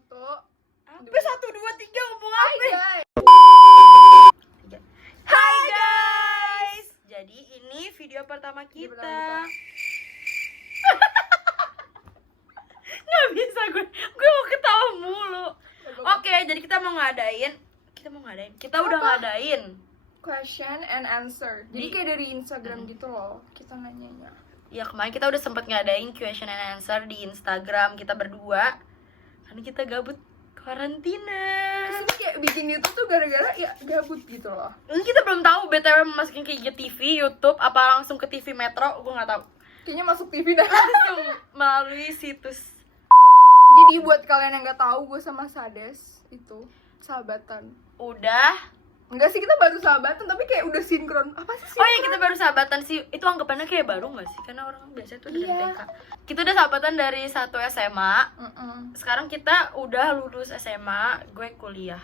Satu. Satu, dua, tiga, ngomong apa? Guys. Hai guys. Jadi ini video pertama kita. Nggak bisa gue mau ketawa mulu. Oke, jadi kita udah ngadain Question and answer. Jadi Di- kayak dari Instagram gitu loh. Kita nanyanya. ya, kemarin kita udah sempet ngadain question and answer di Instagram kita berdua karena kita gabut karantina. Kesini kayak bikin itu tuh gara-gara ya gabut gitu loh. Ini kita belum tahu BTW masukin ke IGTV, YouTube, apa langsung ke TV Metro, gue nggak tahu. Kayaknya masuk TV dah. Langsung melalui situs. Jadi buat kalian yang nggak tahu, gue sama Sades itu sahabatan. Udah. Enggak sih, kita baru sahabatan tapi kayak udah sinkron. Apa sih Oh sinkron? iya, kita baru sahabatan sih. Itu anggapannya kayak baru nggak sih? Karena orang biasanya tuh dari Iya. TK. Kita udah sahabatan dari satu SMA. Sekarang kita udah lulus SMA, gue kuliah.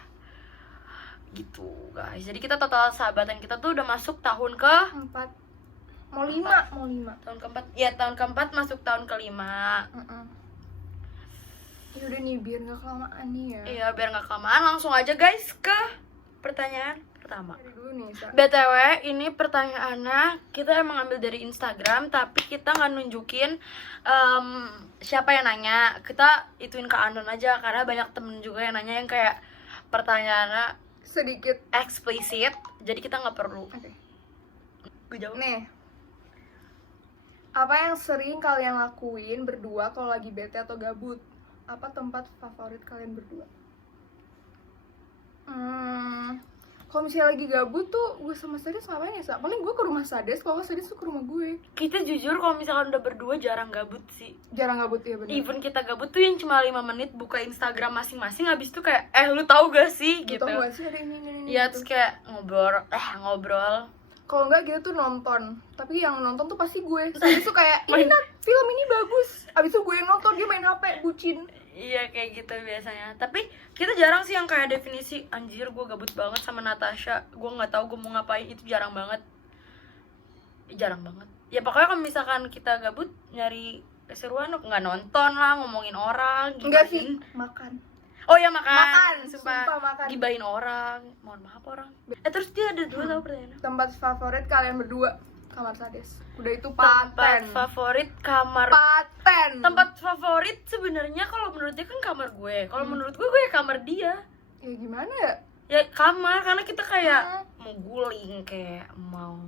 Gitu guys. Jadi kita total sahabatan kita tuh udah masuk tahun ke 4. Mau 5. tahun keempat. Ya, tahun keempat masuk tahun kelima. Ya udah nih, biar nggak kelamaan nih ya. Iya, biar nggak kelamaan, langsung aja guys ke pertanyaan pertama. Dari dulu nih, Sa. BTW, ini pertanyaannya kita emang ambil dari Instagram, tapi kita nggak nunjukin siapa yang nanya. Kita ituin ke anon aja, karena banyak temen juga yang nanya yang kayak pertanyaannya Sedikit. eksplisit, jadi kita nggak perlu. Oke. Gue jawab. Nih. Apa yang sering kalian lakuin berdua kalau lagi bete atau gabut? Apa tempat favorit kalian berdua? Kalau misalnya lagi gabut tuh gue sama Sades ngapain ya, Sa? Paling gue ke rumah Sades, kalau nggak Sades tuh ke rumah gue. Kita jujur kalau misalkan udah berdua jarang gabut sih. Jarang gabut ya, bener. Even kita gabut tuh yang cuma 5 menit buka Instagram masing-masing, habis itu kayak lu tahu gak sih Lu gitu. tau gak sih ada ini Iya, gitu. terus kayak ngobrol. Kalau enggak kita tuh nonton, tapi yang nonton tuh pasti gue. Sades tuh kayak, ini Nat, film ini bagus. Abis itu gue yang nonton, dia main HP, bucin. Iya, kayak gitu biasanya. Tapi kita jarang sih yang kayak definisi anjir gue gabut banget sama Natasha, gue nggak tahu gue mau ngapain. Itu jarang banget. Ya pokoknya kalau misalkan kita gabut nyari keseruan, nggak nonton lah, ngomongin orang, Enggak gibahin. sih, makan. Oh ya, makan. Sumpah makan. Gibahin orang. Mohon maaf orang. Terus dia ada dua tahu pertanyaan. Tempat favorit kalian berdua? Kamar Sades. Udah itu Tempat paten. favorit kamar. Paten. Tempat favorit sebenarnya kalau menurut dia kan kamar gue. Kalau menurut gue ya kamar dia. Ya gimana ya? Ya kamar, karena kita kayak mau guling, kayak mau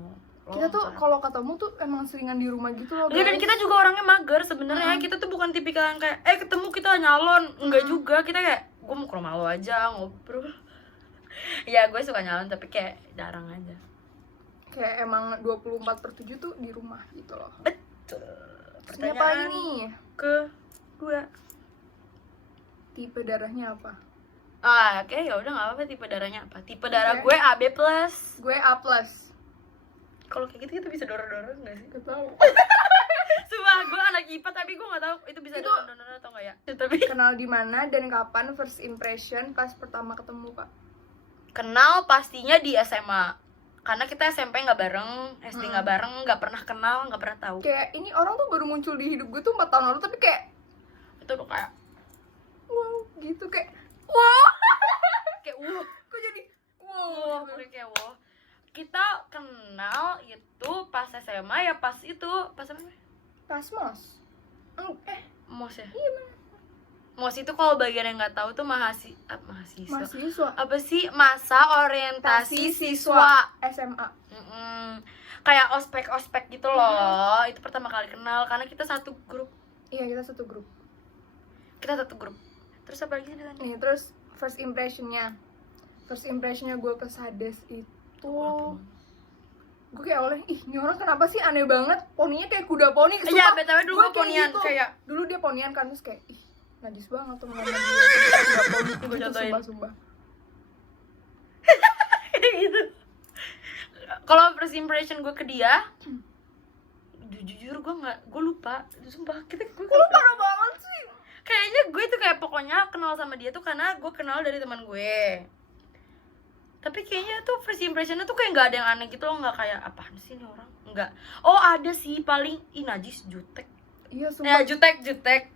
Kita tuh lompat. kalau ketemu tuh emang seringan di rumah gitu loh. Enggak, dan guys. kita juga orangnya mager sebenarnya. Kita tuh bukan tipikal yang kayak ketemu kita nyalon. Enggak juga, kita kayak gue mau ke rumah lo aja ngobrol. Ya gue suka nyalon tapi kayak jarang aja. Kayak emang 24/7 tuh di rumah gitu loh. Betul. Siapa ini? Kedua. Tipe darahnya apa? Oke, ya udah nggak apa-apa. Tipe darahnya apa? Tipe darah Oke. gue AB+. Gue A+. Kalau kayak gitu kita bisa dorong-dorong nggak sih? Gak tau. Sumpah, gue anak IPA tapi gue nggak tahu itu bisa Itu- dorong-dorong atau nggak ya. Tapi Kenal di mana dan kapan first impression pas pertama ketemu, Kak? kenal pastinya di SMA. Karena kita SMP nggak bareng, SD nggak bareng, nggak pernah kenal, nggak pernah tahu. Kayak ini orang tuh baru muncul di hidup gue tuh 4 tahun lalu, tapi kayak Itu tuh kayak wow gitu, kayak wow. Kayak kok jadi wow wow, gitu. kayak wow. Kita kenal itu pas SMA ya, pas apa? Pas mos. MOS ya? Iya bener. MOS itu kalau bagian yang nggak tahu tuh mahasiswa. Mahasiswa. Apa sih? Masa orientasi siswa. SMA. Kayak ospek gitu loh. Itu pertama kali kenal karena kita satu grup. Iya, kita satu grup. Terus apa lagi nih? Nih, terus first impressionnya gue ke Sades itu gue kayak oleh, ini orang kenapa sih aneh banget, poninya kayak kuda poni. Iya, Sumpah, BTW dulu gue gue ponian gitu. kayak Dulu dia ponian kan, terus kayak najis banget tuh ngomong dia kuda poni Gue gitu, contohin. sumpah. gitu. Kalau first impression gue ke dia, jujur gue lupa. Sumpah, gue Parah banget sih. kayaknya gue tuh kayak pokoknya kenal sama dia tuh karena gue kenal dari teman gue. Tapi kayaknya tuh first impressionnya tuh kayak nggak ada yang aneh gitu loh, nggak kayak apaan sih ini orang, nggak. Oh ada sih paling najis jutek. Iya, sumpah. Ya jutek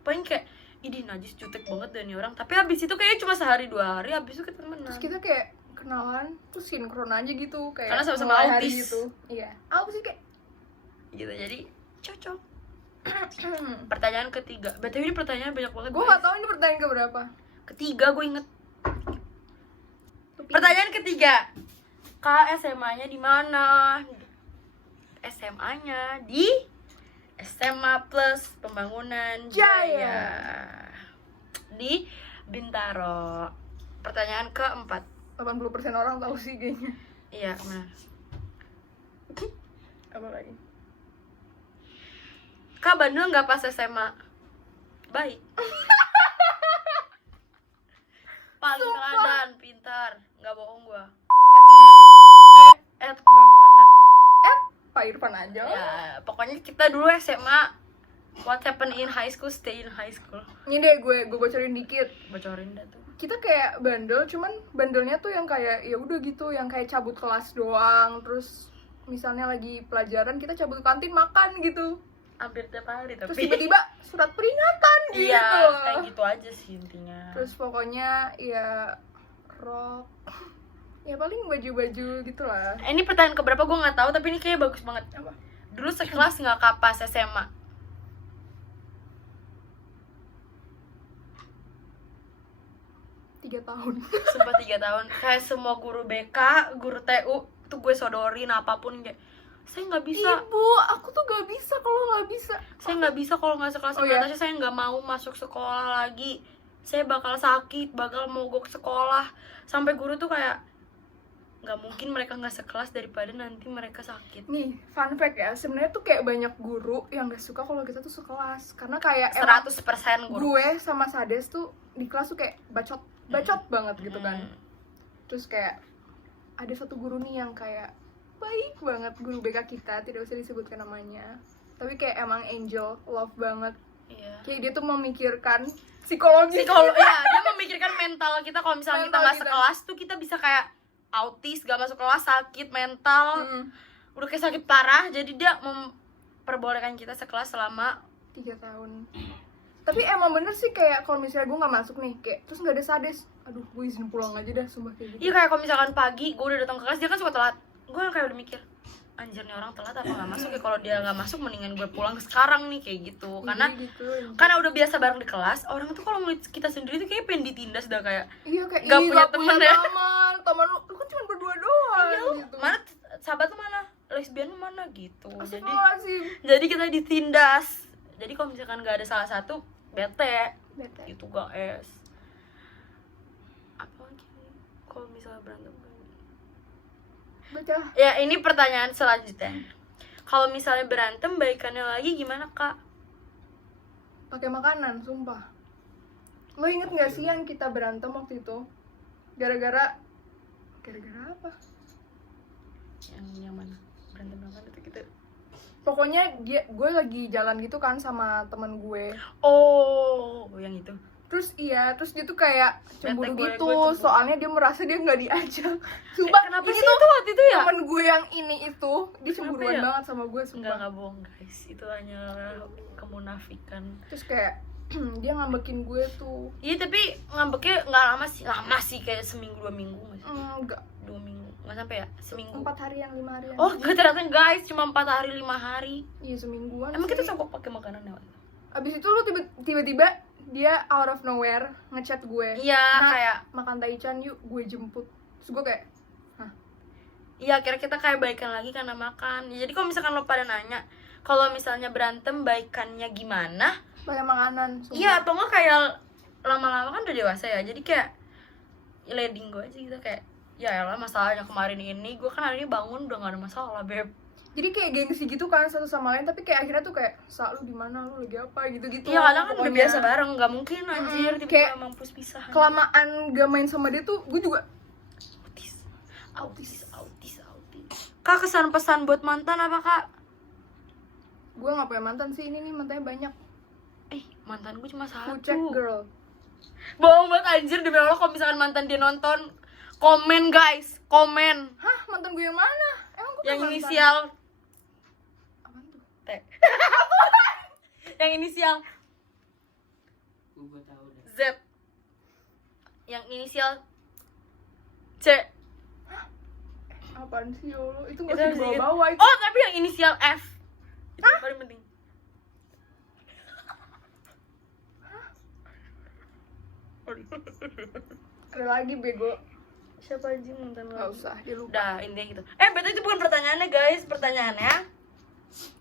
paling kayak idih najis jutek banget dan nih orang. Tapi habis itu kayaknya cuma sehari 2 hari, habis itu kita temenan. Terus kita kayak kenalan, terus sinkron aja gitu, kayak Karena sama-sama mulai hari autis. gitu. Iya, autis sih kayak Gitu, jadi cocok. Pertanyaan ketiga. BTW ini pertanyaan banyak banget. gue guys. gak tahu ini pertanyaan keberapa. Ketiga gue inget. Pertanyaan ketiga. Kak, SMA-nya di mana? SMA-nya di SMA Plus Pembangunan Jaya. Di Bintaro. Pertanyaan keempat. 80% orang tahu sih kayaknya. Iya, benar. Apa lagi? Kak, bandel nggak pas SMA? Baik. Paling teladan, pintar, nggak bohong gua. Kemana? Pak Irfan aja. Ya, pokoknya kita dulu SMA. What happened in high school, stay in high school. Ini deh gue bocorin dikit. Bocorin dah tuh. Kita kayak bandel, cuman bandelnya tuh yang kayak ya udah gitu, yang kayak cabut kelas doang. Terus misalnya lagi pelajaran kita cabut ke kantin makan gitu. Hampir tiap hari tapi. Terus tiba-tiba surat peringatan gitu. Iya, kayak gitu aja sih intinya. Terus pokoknya ya rok. Ya paling baju-baju gitulah. Ini pertanyaan keberapa gue nggak tahu, tapi ini kayaknya bagus banget. Apa? Dulu sekelas nggak kapas SMA? 3 tahun. Sumpah 3 tahun. Kayak semua guru BK, guru TU tuh gue sodorin apapun kayak saya nggak bisa. Ibu, aku tuh gak bisa kalau nggak bisa. Saya nggak bisa kalau nggak sekelas sama Oh, iya? Natasha. Saya nggak mau masuk sekolah lagi. Saya bakal sakit, bakal mogok sekolah. Sampai guru tuh kayak nggak mungkin mereka nggak sekelas daripada nanti mereka sakit. Nih, fun fact ya, sebenarnya tuh kayak banyak guru yang gak suka kalau kita tuh sekelas. Karena kayak emang 100% guru. gue sama Sades tuh di kelas tuh kayak bacot banget gitu kan. Terus kayak ada satu guru nih yang kayak baik banget, guru BK kita, tidak usah disebutkan namanya. Tapi kayak emang angel, love banget. Iya. Kayak dia tuh memikirkan psikologi. Ya, dia memikirkan mental kita. Kalau misalnya kita Mental nggak kita. sekelas tuh kita bisa kayak autis, gak masuk kelas, sakit mental, udah kayak sakit parah. Jadi dia memperbolehkan kita sekelas selama 3 tahun. Tapi emang bener sih kayak kalau misalnya gue nggak masuk nih, kayak terus nggak ada Sades, aduh gue izin pulang aja dah, sumpah kayak gitu. iya, kayak kalau misalkan pagi gue udah datang ke kelas, dia kan suka telat. Gue kayak udah mikir, anjir nih orang telat apa nggak masuk ya? Kalau dia nggak masuk mendingan gue pulang sekarang nih, kayak gitu. Karena Iya, gitu. karena udah biasa bareng di kelas, orang tuh kalau ngeliat kita sendiri tuh kayak pengen ditindas dah, kayak Iya kayak nggak "Ih, punya temen ya." teman lu kan cuma berdua doang. iya lu gitu. mana sahabat lu mana, lesbian lu mana gitu. Astagfirullahaladzim. Jadi kita ditindas. Jadi kalau misalkan nggak ada salah satu, bete Bete. gitu guys. Apa lagi kalau misalnya berantem? Baca. Ya, ini pertanyaan selanjutnya. Kalau misalnya berantem, baikannya lagi gimana, Kak? Pakai makanan, sumpah. Lo inget nggak sih yang kita berantem waktu itu? Gara-gara apa? Yang mana? Berantem apa itu gitu? Pokoknya gue lagi jalan gitu kan sama temen gue. Oh, yang itu. Terus dia tuh kayak cemburu Bete gue gitu, cemburu. soalnya dia merasa dia nggak diajak. Sumpah, Kenapa ini sih tuh itu waktu itu ya? temen gue yang ini itu, dia cemburuan ya? banget sama gue, sumpah. Enggak bohong, guys. Itu hanya kemunafikan. Terus kayak dia ngambekin gue tuh. Iya, tapi ngambeknya nggak lama sih, kayak seminggu 2 minggu nggak sih? Enggak, 2 minggu, nggak sampai ya? Seminggu. 4 harian, 5 harian. Oh, nggak, ternyata guys, cuma 4 hari 5 hari. Iya, semingguan. Emang sih. kita sanggup pakai makanan ya? Abis itu lu tiba-tiba dia out of nowhere ngechat gue. Iya, "Nah, kayak makan taichan yuk, gue jemput." Terus gue kayak, iya, akhirnya kita kayak baikan lagi karena makan. Ya, jadi kalau misalkan lo pada nanya, kalau misalnya berantem baikannya gimana? pakai makanan. sumpah. Iya, atau enggak kayak lama-lama kan udah dewasa ya. Jadi kayak leading gue aja gitu, kayak ya elah masalahnya kemarin ini, gue kan hari ini bangun udah gak ada masalah, beb. Jadi kayak gengsi gitu kan satu sama lain, tapi kayak akhirnya tuh kayak, "Sa, lu di mana? Lu lagi apa?" gitu-gitu. Iya, kadang kan udah Pokoknya biasa bareng, gak mungkin anjir tiba-tiba kayak mampus pisah. kelamaan gak main sama dia tuh, gue juga autis. Kak, kesan pesan buat mantan apa, Kak? gue gak punya mantan sih, ini nih mantannya banyak. Mantan gue cuma Kucek satu. girl. Bohong banget anjir, demi Allah. Kalau misalkan mantan dia nonton, komen guys, komen. Hah, mantan gue yang mana? Emang gue Yang punya mantan? inisial Apaan tuh? T. Yang inisial Gue Z. Yang inisial C. Apaan sih ya Allah? Itu nggak Itu usah harus ingat. dibawa-bawa itu. Oh, tapi yang inisial F. Itu yang paling penting. Ada lagi bego. Siapa anjing mantan Nggak lagi? usah, dia lupa. Udah, intinya gitu. Betul itu bukan pertanyaannya, guys. Pertanyaannya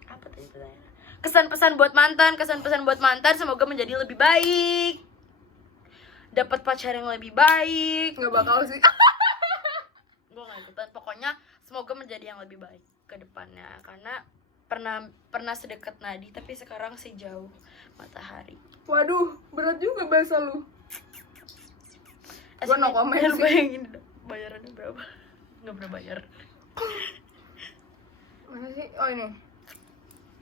apa tadi pertanyaannya? Kesan-pesan buat mantan, kesan-pesan buat mantan semoga menjadi lebih baik. Dapat pacar yang lebih baik. Nggak bakal sih. Gue gak ikutan. Pokoknya semoga menjadi yang lebih baik ke depannya, karena pernah sedekat nadi tapi sekarang sejauh matahari. Waduh, berat juga bahasa lu. Gua no comment Lu sih. bayangin bayarannya berapa? Nggak pernah bayar. Mana sih? Oh ini.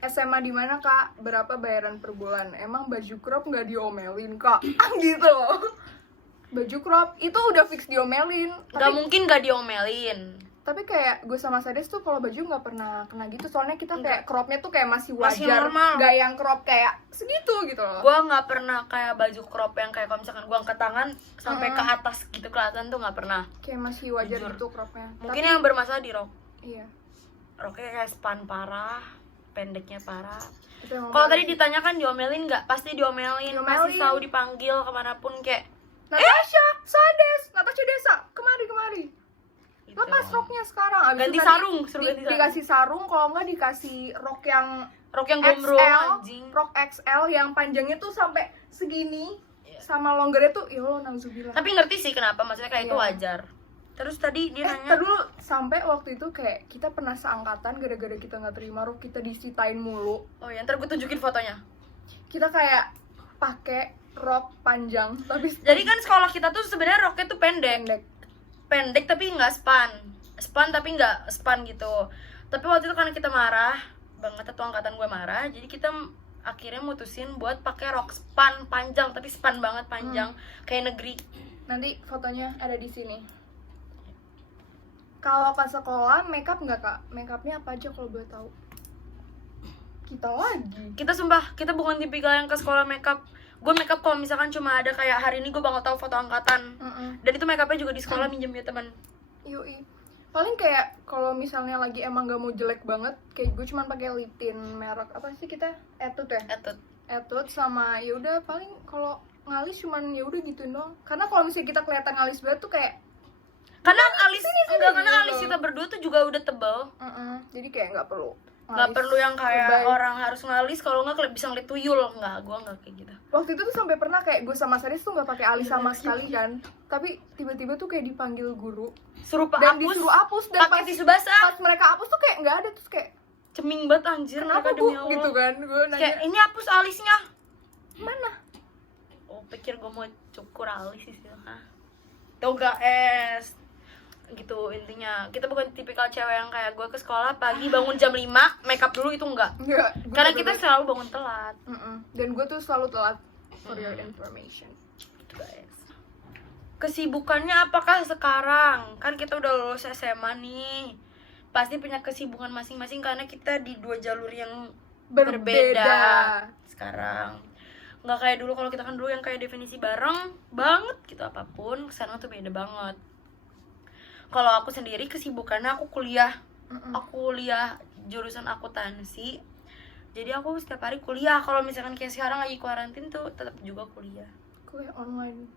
SMA di mana kak? Berapa bayaran per bulan? Emang baju crop nggak diomelin kak? Gitu loh. Baju crop itu udah fix diomelin. Nggak mungkin nggak diomelin. Tapi kayak gue sama Sades tuh kalau baju nggak pernah kena gitu. Soalnya kita kayak Nggak. cropnya tuh kayak masih wajar. Masih normal. Nggak yang crop kayak segitu gitu loh. Gue nggak pernah kayak baju crop yang kayak kalau misalkan gue angkat tangan sampai ke atas gitu kelihatan tuh nggak pernah. Kayak masih wajar Jujur. gitu cropnya. Mungkin yang bermasalah di rok. Iya. Roknya kayak span parah, pendeknya parah. Itu emang Kalau parah tadi sih. ditanyakan diomelin nggak? Pasti diomelin. Diomelin. Pasti tahu dipanggil kemanapun kayak Natasha, Sades, Natasha Desa, kemari. gitu. Lepas roknya sekarang. Abis Ganti itu nanti sarung, suruh ganti sarung. dikasih sarung, kalau nggak dikasih rok yang Rok yang gombrong XL, anjing. rok XL yang panjangnya tuh sampai segini, Iya. sama longgarnya tuh, ya Allah, nauzubillah. Tapi ngerti sih kenapa, maksudnya kayak itu Iya. wajar. Terus tadi dia nanya, Ntar dulu, sampai waktu itu kayak kita pernah seangkatan gara-gara kita nggak terima rok, kita disitain mulu. oh ya ntar gue tunjukin fotonya. Kita kayak pakai rok panjang, tapi Jadi kan sekolah kita tuh sebenarnya roknya tuh pendek. pendek tapi nggak span tapi nggak span gitu. Tapi waktu itu karena kita marah banget, satu angkatan gue marah, jadi kita akhirnya mutusin buat pakai rok span panjang, tapi span banget panjang kayak negeri. Nanti fotonya ada di sini. Kalau pas sekolah, makeup nggak kak? Makeupnya apa aja kalau boleh tahu? Kita lagi. Kita sumpah, kita bukan tipikal yang ke sekolah makeup. Gue makeup kalau misalkan cuma ada kayak hari ini gue bakal tahu foto angkatan. Dan itu makeupnya juga di sekolah minjem ya teman. Yoi. Paling kayak kalau misalnya lagi emang gak mau jelek banget, kayak gue cuman pakai lip tint merek apa sih kita? Etude ya? Etude sama ya udah paling kalau ngalis cuman ya udah gitu doang. Karena kalau misalnya kita kelihatan ngalis banget tuh kayak Karena alis enggak, karena gitu. alis kita berdua tuh juga udah tebal. jadi kayak nggak perlu. Nggak ngalis perlu yang kayak lebay. orang harus ngalis, kalau nggak bisa ngeliat tuyul. Nggak, gue nggak kayak gitu. Waktu itu tuh sampai pernah kayak gue sama Saris tuh nggak pakai alis sama sekali kan. Tapi tiba-tiba tuh kayak dipanggil guru Suruh dan hapus, disuruh hapus dan pakai tisu basah. pas mereka hapus tuh kayak nggak ada, terus kayak Ceming banget anjir kenapa mereka bu demi Allah. gitu kan. Gue nanya Kayak ini hapus alisnya. mana. Oh, pikir gue mau cukur alis sih. Tuh guys, gitu intinya. Kita bukan tipikal cewek yang kayak gue ke sekolah pagi bangun jam 5 makeup dulu, itu enggak. Enggak, gue Karena bener-bener- kita selalu bangun telat. Dan gue tuh selalu telat, for your information. Gitu, guys. Kesibukannya apakah sekarang? Kan kita udah lulus SMA nih. Pasti punya kesibukan masing-masing karena kita di dua jalur yang berbeda sekarang. Nggak kayak dulu, kalau kita kan dulu yang kayak definisi bareng banget gitu, apapun sekarang tuh beda banget. Kalau aku sendiri kesibukannya aku kuliah. Aku kuliah jurusan akuntansi. Jadi aku setiap hari kuliah. Kalau misalkan kayak sekarang lagi kuarantin tuh tetap juga kuliah. Kuliah online.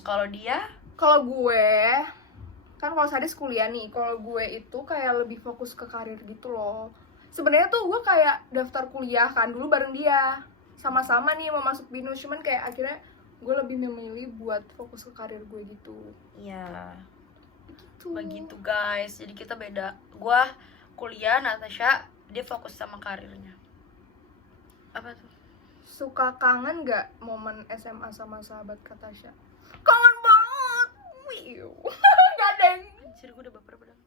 Kalau dia Kalau gue kan kalau Sadis kuliah nih, kalau gue itu kayak lebih fokus ke karir gitu loh. Sebenarnya tuh gue kayak daftar kuliah kan dulu bareng dia, sama-sama nih mau masuk BINUS, cuman kayak akhirnya gue lebih memilih buat fokus ke karir gue gitu. ya Tuh. begitu guys. Jadi kita beda. Gua kuliah, Natasha dia fokus sama karirnya. Apa tuh? Suka kangen gak momen SMA sama sahabat Katasha? Kangen banget. Wiu. Gak ada yang. Anjir, gue udah baper padahal.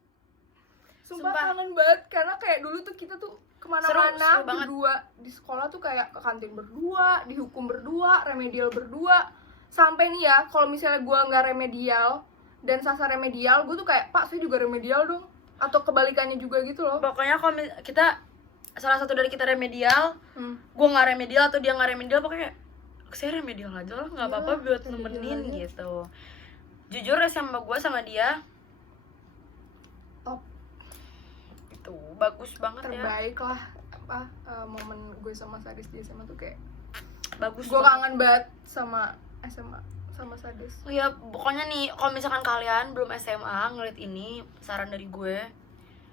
Sumpah Sumpah. kangen banget karena kayak dulu tuh kita tuh Seru kemana-mana banget. berdua, di sekolah tuh kayak ke kantin berdua, dihukum berdua, remedial berdua. Sampai nih ya, kalau misalnya gue nggak remedial dan Sasa remedial, gue tuh kayak, Pak saya juga remedial dong, atau kebalikannya juga gitu loh. Pokoknya kalau kita salah satu dari kita remedial, gue nggak remedial atau dia nggak remedial, pokoknya saya remedial aja lah, nggak Iya, apa-apa buat remedial nemenin aja. gitu. Jujur SMA gue sama dia Top. itu bagus banget ya, Terbaik lah. Momen gue sama Sadis di SMA tuh kayak bagus gue banget. kangen banget sama SMA sama Sadis. Ya pokoknya nih kalau misalkan kalian belum SMA ngeliat ini, saran dari gue,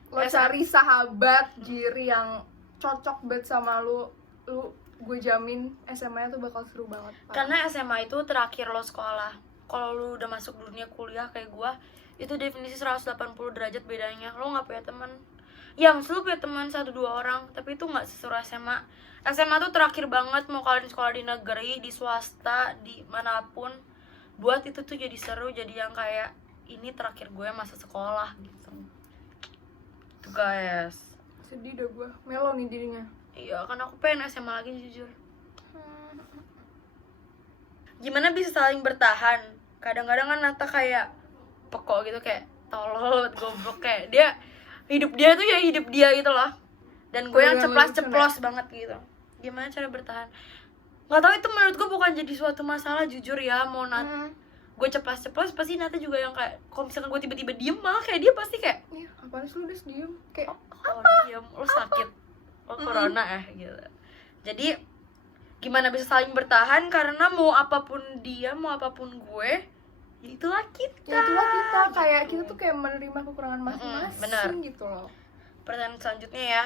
Lo cari sahabat Jiri yang cocok banget sama lu gue jamin SMA-nya tuh bakal seru banget. karena SMA itu terakhir lo sekolah. Kalau lu udah masuk dunia kuliah kayak gue, itu definisi 180 derajat bedanya. Lo nggak punya teman. Ya maksud lu punya teman 1-2 orang, tapi itu nggak seseru SMA. SMA tuh terakhir banget, mau kalian sekolah di negeri, di swasta, di manapun, buat itu tuh jadi seru, jadi yang kayak ini terakhir gue masa sekolah gitu. Tuh guys. Sedih dah gue, melo nih dirinya. Iya, kan aku pengen SMA lagi jujur. Gimana bisa saling bertahan? Kadang-kadang kan Nata kayak pekok gitu, kayak tolol, goblok, kayak hidup dia tuh ya hidup dia gitu loh. Dan gue yang ceplas-ceplos banget gitu. Gimana cara bertahan? Nggak tahu, itu menurut gue bukan jadi suatu masalah jujur ya. Mau gue ceplas-ceplos, pasti Nata juga yang kayak kalau misalkan gue tiba-tiba diem malah kayak dia pasti kayak Iya, apaan sih lu udah diem? Kayak diem, lu sakit, corona gitu. Jadi gimana bisa saling bertahan, karena mau apapun dia, mau apapun gue, ya itulah kita. ya itulah kita, kayak kita tuh kayak menerima kekurangan bener. masing-masing gitu loh. Pertanyaan selanjutnya ya,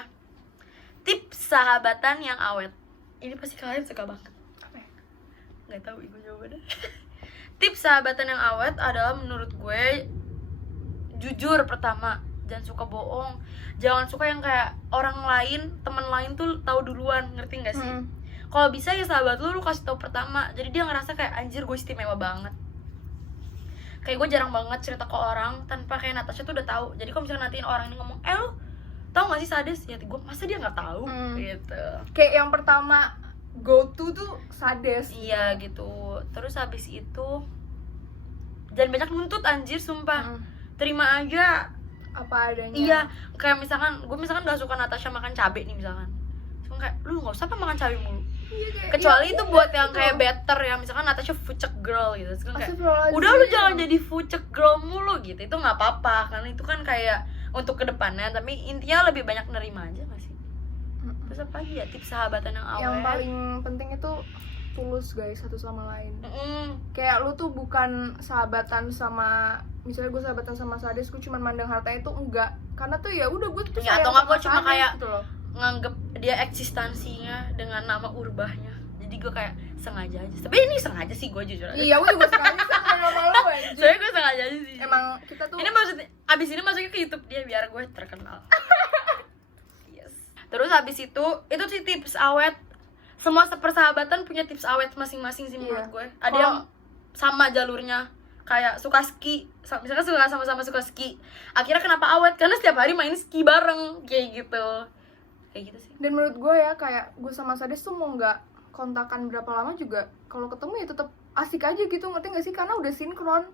tips sahabatan yang awet. Ini pasti kalian suka banget. Apa ya? Nggak tahu gue jawabannya. Tips sahabatan yang awet adalah menurut gue jujur pertama, jangan suka bohong, jangan suka yang kayak orang lain, teman lain tuh tahu duluan, ngerti nggak sih? Kalau bisa ya sahabat lu kasih tahu pertama, jadi dia ngerasa kayak anjir gue istimewa banget. Kayak gue jarang banget cerita ke orang tanpa kayak Natasha tuh udah tahu. Jadi kalau misalnya nantiin orang ini ngomong, lu tau gak sih Sadis? Ya gue masa dia nggak tahu gitu. Kayak yang pertama go to tuh Sadis. Iya gitu. Terus habis itu jangan banyak nuntut anjir, sumpah. Terima aja apa adanya. Iya, kayak misalkan gue gak suka Natasha makan cabai nih misalkan. Terus kayak lu nggak usah apa makan cabai mulu. Iya, kayak, Kecuali ya, itu buat yang kayak better ya, misalkan Natasha fucek girl gitu. Terus kayak Astagfirullahaladzim. udah lu jangan jadi fucek girl mulu gitu. Itu nggak apa-apa, karena itu kan kayak untuk kedepannya. Tapi intinya lebih banyak nerima aja nggak sih? Terus apa lagi ya tips sahabatan yang awet? Yang paling penting itu tulus guys, satu sama lain. Kayak lu tuh bukan sahabatan sama, misalnya gue sahabatan sama Sadis, gue cuma mandang hartanya itu enggak. Karena tuh ya udah gue tuh Ya, sayang atau nggak sama gue cuma Sadis kayak gitu loh. nganggep dia eksistensinya dengan nama urbahnya. Jadi gue kayak sengaja aja. Sebenernya ini sengaja sih gue jujur aja. Iya, gue juga sengaja sama lu anjir. Soalnya gue sengaja aja sih. Emang kita tuh Ini maksudnya abis ini masuknya ke YouTube dia biar gue terkenal. Yes. Terus abis itu sih tips awet. Semua persahabatan punya tips awet masing-masing sih menurut gue. Ada yang sama jalurnya, kayak suka ski, misalkan sama-sama suka ski. Akhirnya kenapa awet? Karena setiap hari main ski bareng kayak gitu. Kayak gitu sih. Dan menurut gue ya, kayak gue sama Sadis tuh mau nggak kontakan berapa lama juga, kalau ketemu ya tetap asik aja gitu, ngerti nggak sih? Karena udah sinkron.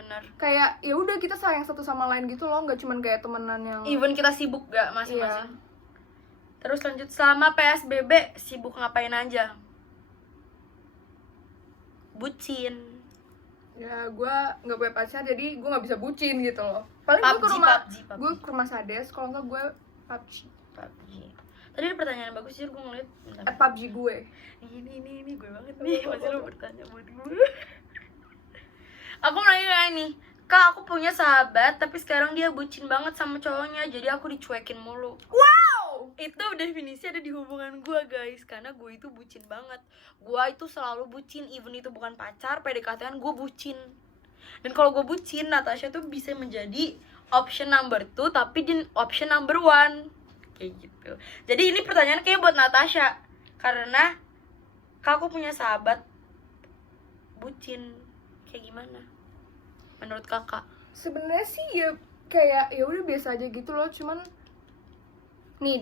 Bener. Kayak ya udah kita sayang satu sama lain gitu loh, nggak cuman kayak temenan yang Even kita sibuk gak masing-masing. Terus lanjut, selama PSBB sibuk ngapain aja? Bucin. Ya gue nggak punya pacar, jadi gue nggak bisa bucin gitu loh. Paling gue ke rumah PUBG. gue ke rumah Sadis, kalau nggak gue PUBG. Tadi ada pertanyaan yang bagus sih, gue ngeliat. PUBG gue. Ini gue banget nih, masih lo bertanya buat gue. Aku nanya nih, Kak, aku punya sahabat tapi sekarang dia bucin banget sama cowoknya, jadi aku dicuekin mulu. Wow! Itu definisi ada di hubungan gue guys, karena gue itu bucin banget. Gue itu selalu bucin, even itu bukan pacar, PDKT-an gue bucin. Dan kalau gue bucin, Natasha tuh bisa menjadi option number 2 tapi di option number 1 kayak gitu. Jadi ini pertanyaan kayak buat Natasha, karena Kak, aku punya sahabat bucin, kayak gimana menurut kakak? Sebenarnya sih ya kayak ya udah biasa aja gitu loh, cuman nih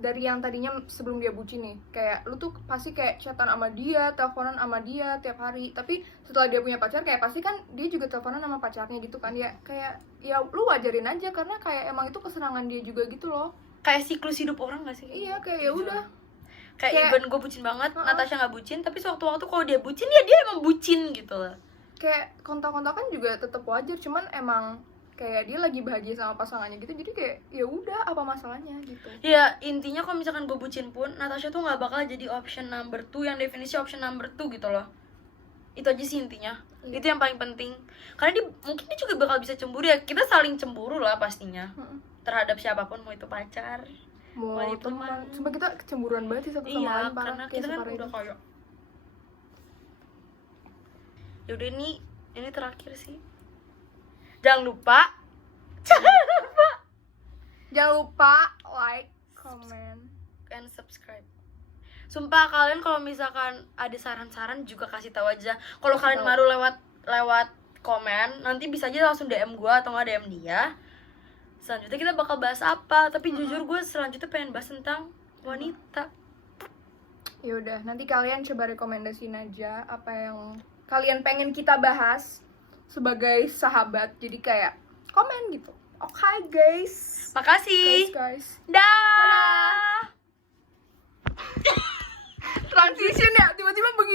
dari yang tadinya sebelum dia bucin nih, kayak lu tuh pasti kayak chatan sama dia, teleponan sama dia tiap hari, tapi setelah dia punya pacar kayak pasti kan dia juga teleponan sama pacarnya gitu kan, ya kayak ya lu wajarin aja karena kayak emang itu kesenangan dia juga gitu loh. Kayak siklus hidup orang gak sih? Iya, kayak ya udah. Kayak even gue bucin banget, Natasha nggak bucin, tapi sewaktu-waktu kalau dia bucin ya dia emang bucin gitu loh. Kayak kontak-kontakan juga tetap wajar, cuman emang kayak dia lagi bahagia sama pasangannya gitu, jadi kayak ya udah apa masalahnya gitu. Ya intinya kalau misalkan gue bucin pun Natasha tuh nggak bakal jadi option number 2 yang definisi option number 2 gitu loh. Itu aja sih intinya. Itu yang paling penting. Karena mungkin dia juga bakal bisa cemburu ya. Kita saling cemburu lah pastinya. Terhadap siapapun, mau itu pacar, Mau itu teman. Sumpah kita cemburuan banget sih satu sama iya, lain, parah. karena Kayak kita kan separah udah itu. kayak yaudah ini terakhir sih. Jangan lupa Jangan lupa like, comment, and subscribe. Sumpah kalian kalau misalkan ada saran-saran juga kasih tahu aja. Kalau kalian baru lewat komen, nanti bisa aja langsung DM gue atau nggak DM dia. Selanjutnya kita bakal bahas apa? Tapi jujur gue selanjutnya pengen bahas tentang wanita. Ya udah, nanti kalian coba rekomendasiin aja apa yang kalian pengen kita bahas sebagai sahabat. Jadi kayak komen gitu. Oke guys. Makasih. Guys. Dah. Transition ya, tiba-tiba begini.